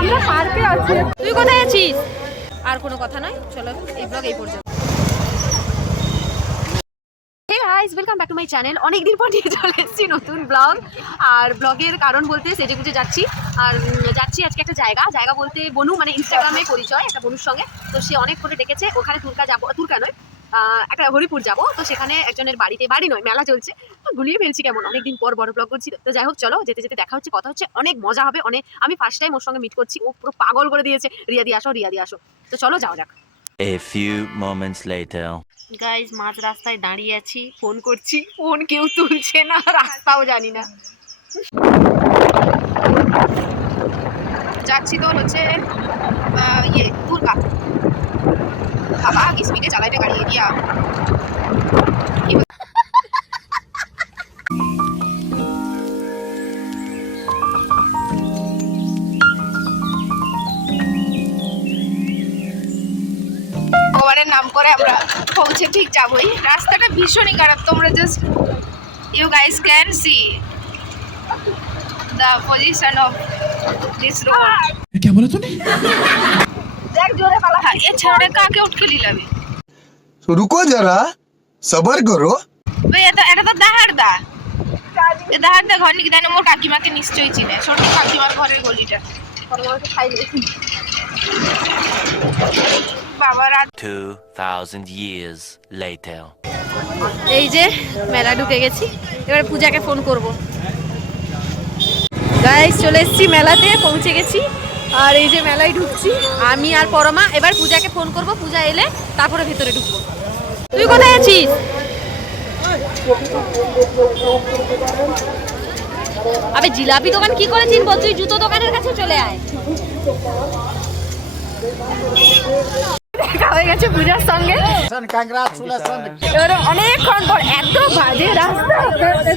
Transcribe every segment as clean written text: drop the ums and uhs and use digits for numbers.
আমরা পার্কে আছি। তুই কোথায় আছিস? আর কোনো কথা নয়, চলো এই ব্লগ এই পর্যন্ত। Welcome back to my channel. অনেকদিন পর নিয়ে চলে এসেছি নতুন ব্লগ। আর ব্লগের কারণ বলতে সেজে গুজে যাচ্ছি। আর যাচ্ছি আজকে একটা জায়গা বলতে বনু, মানে ইনস্টাগ্রামে পরিচয় একটা বনুর সঙ্গে। তো সে অনেক করে ডেকেছে, ওখানে তুরকা যাবো, তুরকা নয় একটা হরিপুর যাবো। তো সেখানে একজনের বাড়ি নয়, মেলা চলছে। তো গুলিয়ে ফেলছি কেমন, অনেকদিন পর বড় ব্লগ করছি। তো যাই হোক, চলো যেতে যেতে দেখা হচ্ছে, কথা হচ্ছে, অনেক মজা হবে। আমি ফার্স্ট টাইম ওর সঙ্গে মিট করছি, ও পুরো পাগল করে দিয়েছে, রিয়াদি আসো। তো চলো যাওয়া যাক। A few moments later. Guys, মাঝ রাস্তায় দাঁড়িয়ে আছি, ফোন করছি, ফোন কেউ তুলছে না, রাস্তাও জানি না। যাচ্ছি তো হচ্ছে দুর্গা। বাবা কি স্পিডে চালাইটা গাড়ি এরিয়া। ভগবানের নাম করে আমরা পৌঁছে ঠিক যাবই। রাস্তাটা ভীষণই খারাপ, তোমরা just you guys can see the position of this road। क्या बोला तूने? देख जोरे वाला है ये छड़े का के उठ के ली लबी। रुको जरा सबर करो। বে এটা তো দাহাড়দা, এ দাহাড়দা ঘর নিকি জানি। মোর কাকিমাকে নিশ্চয়ই চিনে, ছোট কাকিমার ঘরের গলিটা। পরমাকে খাই দিয়েছি বাবা। রাত 2000 years later. এই যে মেলা ঢুকে গেছি, এবার পূজাকে ফোন করব। গাইস, চলে এসেছি মেলাতে, পৌঁছে গেছি। আর এই যে মেলায় ঢুকছি আমি আর পরমা। এবার পূজাকে ফোন করব, পূজা এলে তারপরে ভেতরে ঢুকবো। তুই কোথায় আছিস? আবে জিলাপি দোকান কি করে চিনবো? তুই জুতো দোকানের কাছে চলে আয়। দেখা হয়ে গেছে পূজার সঙ্গে। অনেকক্ষণ পর, এত বাজে রাস্তা,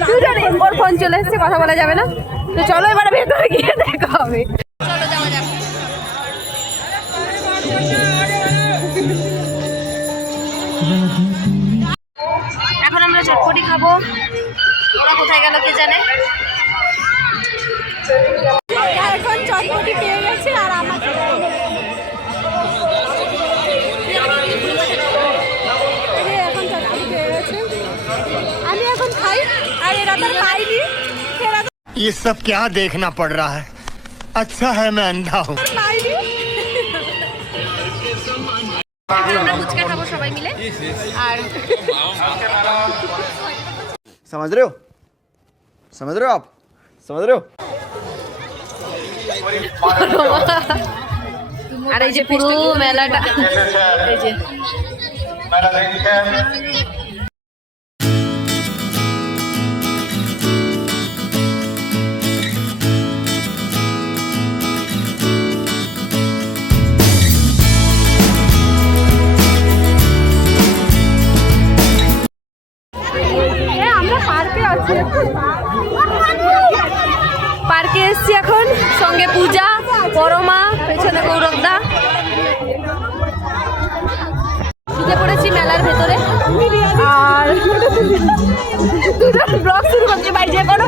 দুজনে ওর ফোন চলে এসেছে, কথা বলা যাবে না। তো চলো এবার ভেতরে গিয়ে দেখা হবে। চলো যাওয়া যাক। এখন আমরা চটপটি খাবো, ওরা কোথায় গেল কে জানে। এখন চটপটি পেয়ে গেছে আর আমাকে আমি এখন খাই। আর এরা তো খাইনি। ये सब क्या देखना पड़ रहा है? अच्छा है मैं अंधा हूँ। আমরা ফুচকা খাবো সবাই মিলে। আর समझ रहे हो आप समझ रहे हो? আর এই যে পুরো মেলাটা, এই যে পার্কে এসছি এখন, সঙ্গে পূজা, পরমা, পেছনে গৌরবদা। ঢুকে পড়েছি মেলার ভেতরে। আর ব্লগ শুরু করছি ভাই, যে কোনো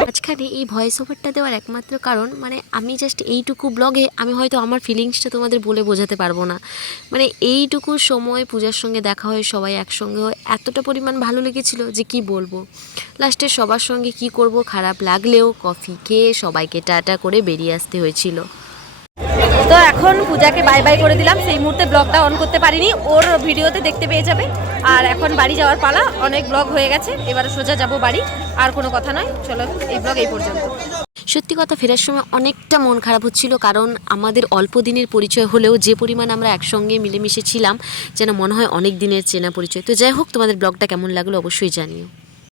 মাঝখানে এই ভয়েস ওভারটা দেওয়ার একমাত্র কারণ, মানে আমি জাস্ট এইটুকু ব্লগে আমি হয়তো আমার ফিলিংসটা তোমাদের বলে বোঝাতে পারবো না। মানে এইটুকু সময় পূজার সঙ্গে দেখা হয়, সবাই একসঙ্গে হয়, এতটা পরিমাণ ভালো লেগেছিল যে কি বলবো। লাস্টে সবার সঙ্গে কি করব, খারাপ লাগলেও কফি খেয়ে সবাইকে টাটা করে বেরিয়ে আসতে হয়েছিল। তো এখন পূজাকে বাই বাই করে দিলাম, সেই মুহূর্তে ব্লগটা অন করতে পারিনি, ওর ভিডিওতে দেখতে পেয়ে যাবে। আর এখন বাড়ি যাওয়ার পালা, অনেক ব্লগ হয়ে গেছে, এবার সোজা যাব বাড়ি। আর কোনো কথা নয়, চলো এই ব্লগ এই পর্যন্ত। সত্যি কথা, ফেরার সময় অনেকটা মন খারাপ হচ্ছিল, কারণ আমাদের অল্প দিনের পরিচয় হলেও যে পরিমাণ আমরা একসঙ্গে মিলেমিশে ছিলাম, যেন মনে হয় অনেক দিনের চেনা পরিচয়। তো যাই হোক, তোমাদের ব্লগটা কেমন লাগলো অবশ্যই জানিও।